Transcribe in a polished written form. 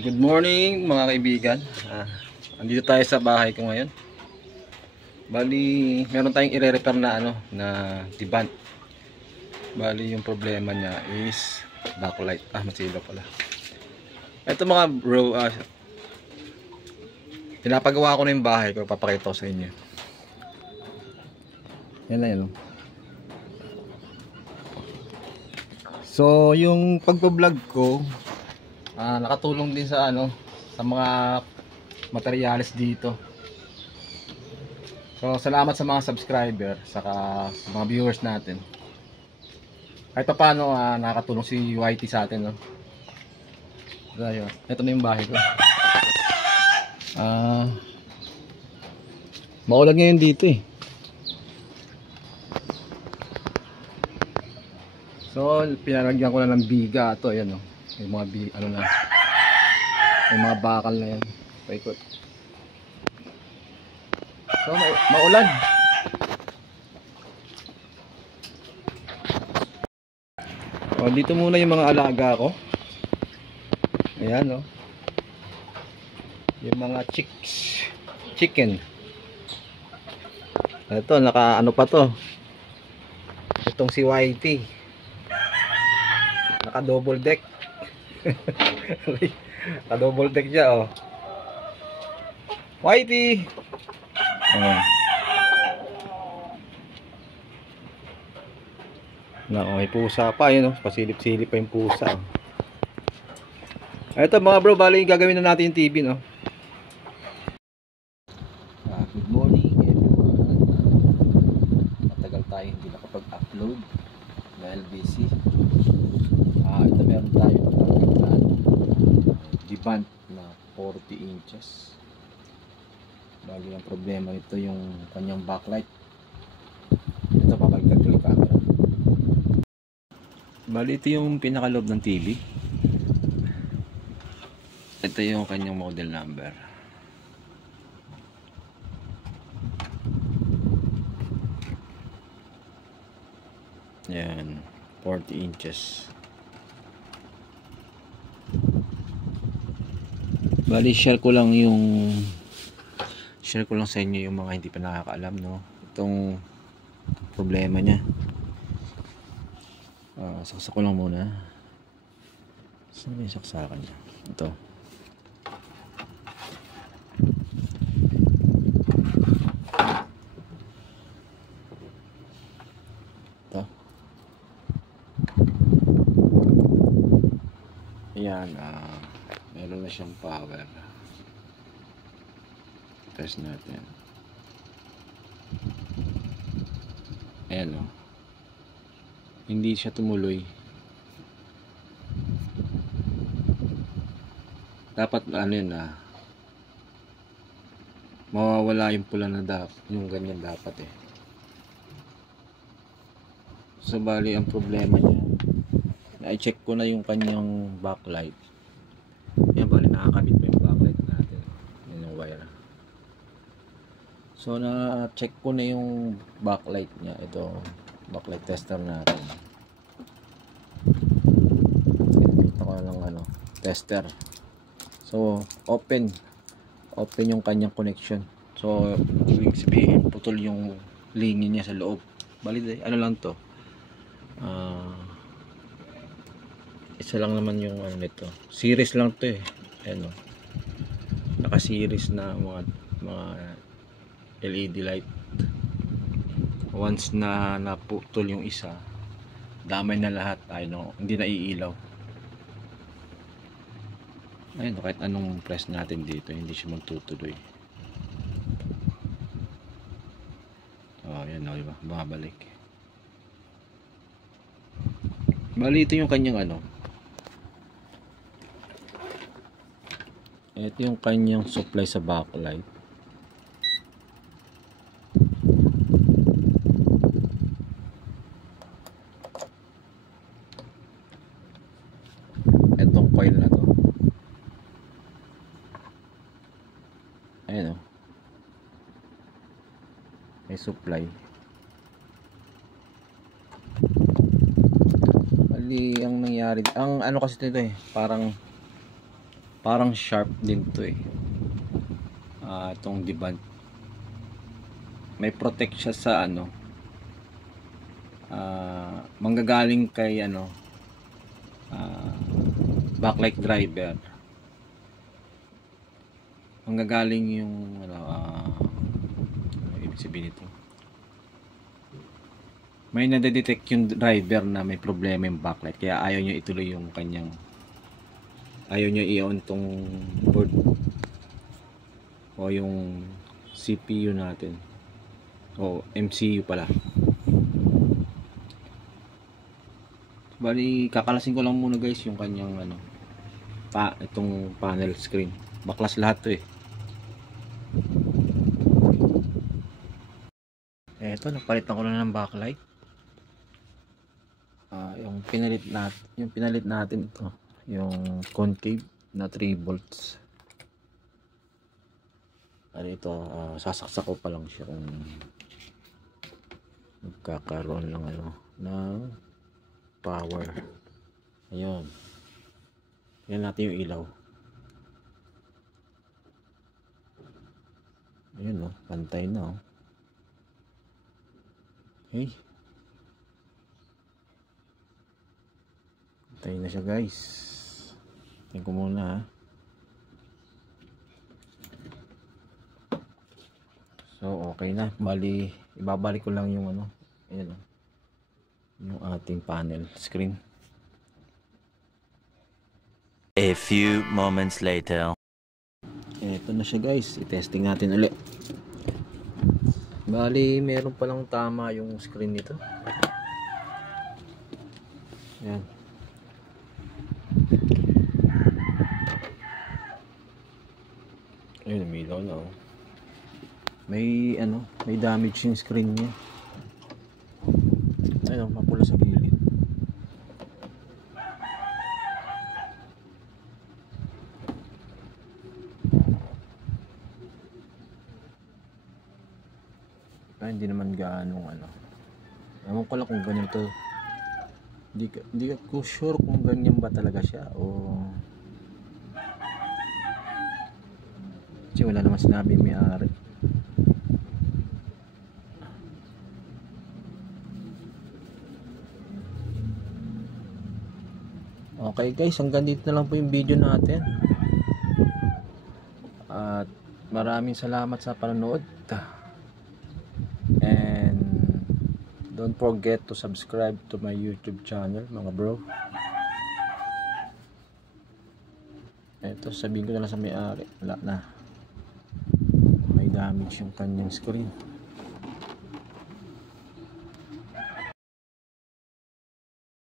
Good morning mga kaibigan. Andito tayo sa bahay ko ngayon. Bali, meron tayong ire-repair na na tibant. Bali, yung problema niya is backlight. Masilaw pala. Ito mga bro, pinapagawa ko na yung bahay ko, papakita ko sa inyo. Yan na yun. So, yung pagpa-vlog ko, nakatulong din sa sa mga materyales dito. So salamat sa mga subscriber saka sa mga viewers natin. Kahit pa paano nakakatulong si YT sa atin, no. Ayun, ito na yung bahay ko. Maulan ngayon dito eh. So pinalagyan ko na ng biga ito, ayan, no. Yung mga yung mga bakal na yan, paikot. So maulan. Dito muna yung mga alaga ko. Ayan, no. Yung mga chicken. Ito, naka pa to. Itong si YT, naka double deck. Naka double deck siya, Whitey. May pusa pa yun, pasilip-silip pa yung pusa. Ito mga bro, bali gagawin na natin yung TV, no. Good morning everyone. Matagal tayo hindi nakapag-upload dahil busy. Ito meron tayo Dibant na 40 inches. Bali ang problema ito yung kanyang backlight. Ito, papagtag ko yung camera. Bali ito yung pinakaloob ng TV. Ito yung kanyang model number. Yan, 40 inches. Bali share ko lang sa inyo yung mga hindi pa nakakaalam, no, itong problema niya. Saksak ko lang muna. Saan yung saksakan niya? Ito. Ayan, meron na siyang power. Test natin. Ayan, o. Hindi siya tumuloy. Dapat yun, mawawala yung pula na yung ganyan dapat eh. So bali ang problema niya, na-check ko na yung kanyang backlight. Yan, bali nakakabit pa yung backlight natin. Yan yung wire. So na-check ko na yung backlight niya. Ito, backlight tester natin. Ito ko lang tester. So open yung kanyang connection. So ibig sabihin putol yung linya niya sa loob. Bali lang to. Isa lang naman yung nito. Series lang to eh. Ayan, naka-series na mga LED light. Once na naputol yung isa, damay na lahat. Hindi na iilaw. Ayun, kahit anong press natin dito, hindi siya magtutuloy. Ayan, diba? Bumabalik. Bali ito yung kanyang ito yung kanyang supply sa backlight. Itong coil na to, ayan, may supply. Bali ang nangyari, ang kasi nito parang parang sharp din to eh. Itong Diband may protect siya sa ano, manggagaling kay ano, backlight driver, manggagaling yung ano, ano ibig sabihin nito, may nadedetect yung driver na may problema yung backlight, kaya ayaw nyo ituloy yung kanyang, ayaw nyo i-on tong board o yung CPU natin o MCU pala. Bali kakalasin ko lang muna guys yung kanyang ano, itong panel screen, baklas lahat to eh. Eto, napalitan ko na ng backlight. Yung pinalit natin ito, yung concave na 3 volts. Ito, sasaksak ko pa lang siya kung magkakaroon lang ano ng power. Ayun, tingnan natin yung ilaw. Ayun oh, pantay na oh. Okay, pantay na siya guys. Tingnan ko muna ha. So okay na, bali ibabalik ko lang yung ano, ayan, yung ating panel screen. A few moments later. Eto na siya guys, i-testing natin ulit. Bali meron palang tama yung screen nito. Ayan. Ayun, umilaw na oh. May ano, may damage yung screen niya. Ayun, mapula sa gilid. Hindi naman gaano ano. Ewan ko lang kung ganito. Hindi ko sure kung ganyan ba talaga siya o kasi wala naman sinabi may-ari. Okay guys, hanggang dito na lang po yung video natin. At maraming salamat sa panonood. And don't forget to subscribe to my YouTube channel mga bro. Ito, sabihin ko na lang sa may-ari, wala na, may damage yung kanyang screen.